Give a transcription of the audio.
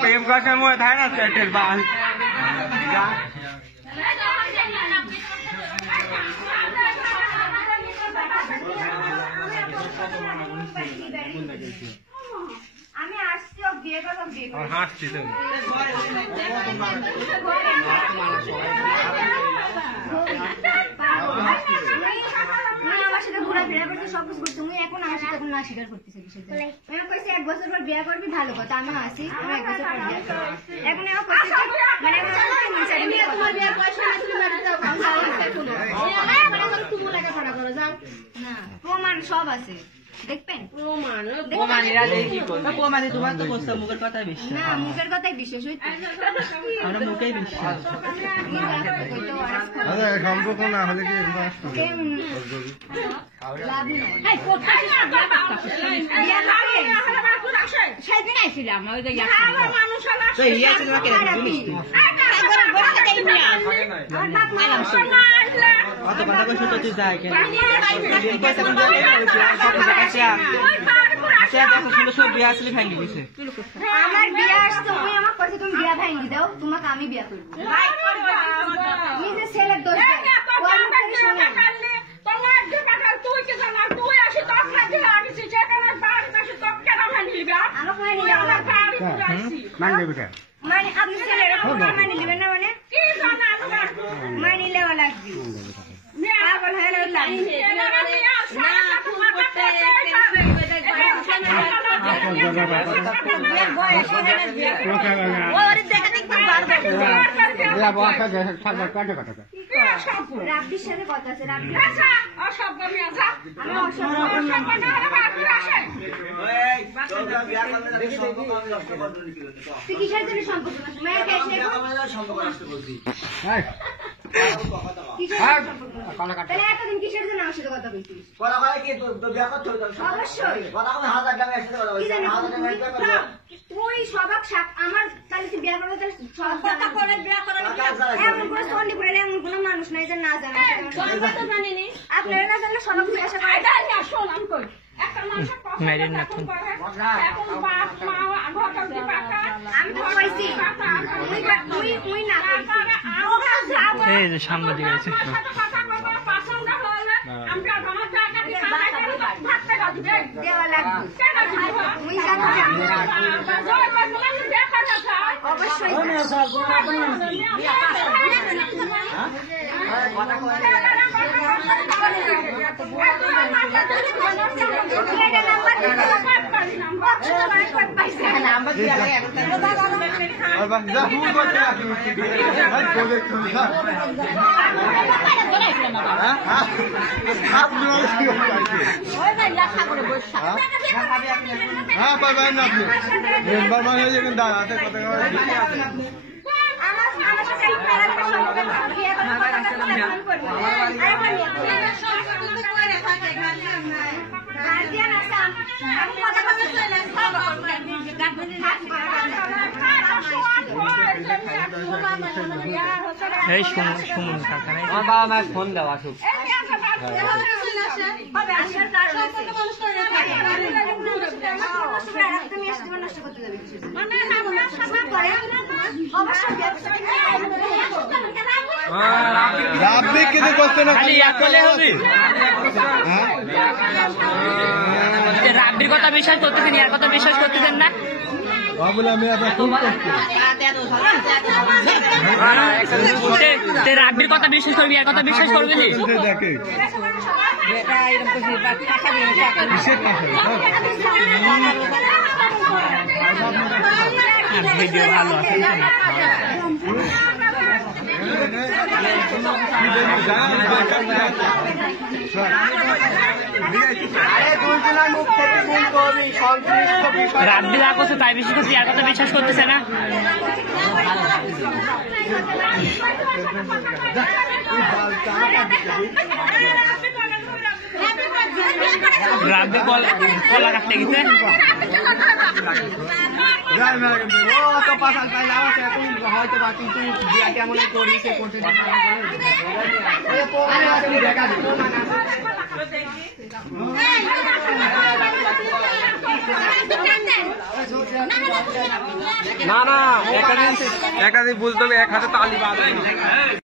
প্রেম কথার মধ্যে থাকে না সেটের বাল আমি আসছি বিয়ে করবো বিয়ে করবো হাসছি তো আমার সাথে ঘোরাফেরা করতে সব কিছু করছি তুমি এখন আমার সাথে না স্বীকার করতেছে আমি কইছি 1 বছর পর বিয়ে করবি ভালো কথা আমি আসি আমি 1 বছর পর বিয়ে এখন আমার কইছি মানে তোমার বিয়ের পয়সা তুমি বাড়ি যাও তুমি লাগে ভাড়া করো যাও না প্রমাণ সব আছে দেখবেন প্রমাণেরা দেখি প্রমাণে তোমার তো বলছো মুখের কথাই বিশ্বাস না মুখের কথাই বিশ্বাস হইতো আমরা মুখেই বিশ্বাস আরে সম্পর্ক না হলে কি লাভ নাই কোথায় সেদিন আইছিলাম ওই যে মানুষ হলো তো ইয়া ছিল না কেন জিনিস অত কথা কইছো তো তুই যাই কেন পয়সা কোন সব বিয়া আসলে ভাঙি গেছে আমার বিয়া আসছে তুমি আমাকে কইছো তুমি বিয়া ভাঙি দাও তোমাকে আমি বিয়া করব নিজে ছেলের দোষ তোমার যে টাকা তুই কি জানা তুই আসি তো খাইতে লাগিস সেখানে বাড়ি পাশে তো কেন ভাঙলি বা আমাকে মানি না মানি দেবে কেন মানে আপনি ছেলের মানি নেবেন না মানে কি জানা তোমার মানি নেওয়া লাগবে পাগল হয়ে রাব্বির সাথে কথা আছে রাব্বি অসভ্য মেয়ে যা আমি অসভ্য তুই কিসের জন্য সম্পর্ক মায়ের কাছে তাহলে এতদিন কিসের জন্য আমার সাথে কথা বলছিস তুই সবাক আমার তাহলে তুই বিয়া করবে এমন কোনো সন্ডি করে এমন কোনো মানুষ নাই যে না জানে জানিনি আপনারা না জানলে সবাক জিজ্ঞাসা করে শোন আমি কই একটা মানুষের পছন্দ এখন বাপ মা ঘরটা পাকা আমি তো কইছি তুই না এই যে সামনে দিকে আছে পছন্দ হলে আমরা আমার জায়গা দিয়ে ভাতটা গাছি দেওয়া লাগবে তুই জানো অবশ্যই হ্যাঁ পাবেন না আপনি মেম্বার মানে যেখানে দাঁড়াতে কথা এই শুনুন কাকা আমার বাবা মায়ের ফোন দাও আসুক রাব্বি কিছু করতে না খালি এক করলে হবে রাব্বির কথা বিশ্বাস করতেছেন এর কথা বিশ্বাস করতেছেন না বাবুল আমি আপনার ফোন করছি রাব্বির কথা বিশ্বাস করবি এর কথা বিশ্বাস করবি না দেখে ভিডিও ভালো আছে রাব্বি যা করছে তাই বিশ্বাস করছি আর কথা বিশ্বাস করতেছে না রাব্বি কলা কাটতে গেছে হয়তো কিন্তু বিয়া কেমন করি সে করতে না না একাধিক বুঝতে হবে, এক হাতে তালি বাজবে।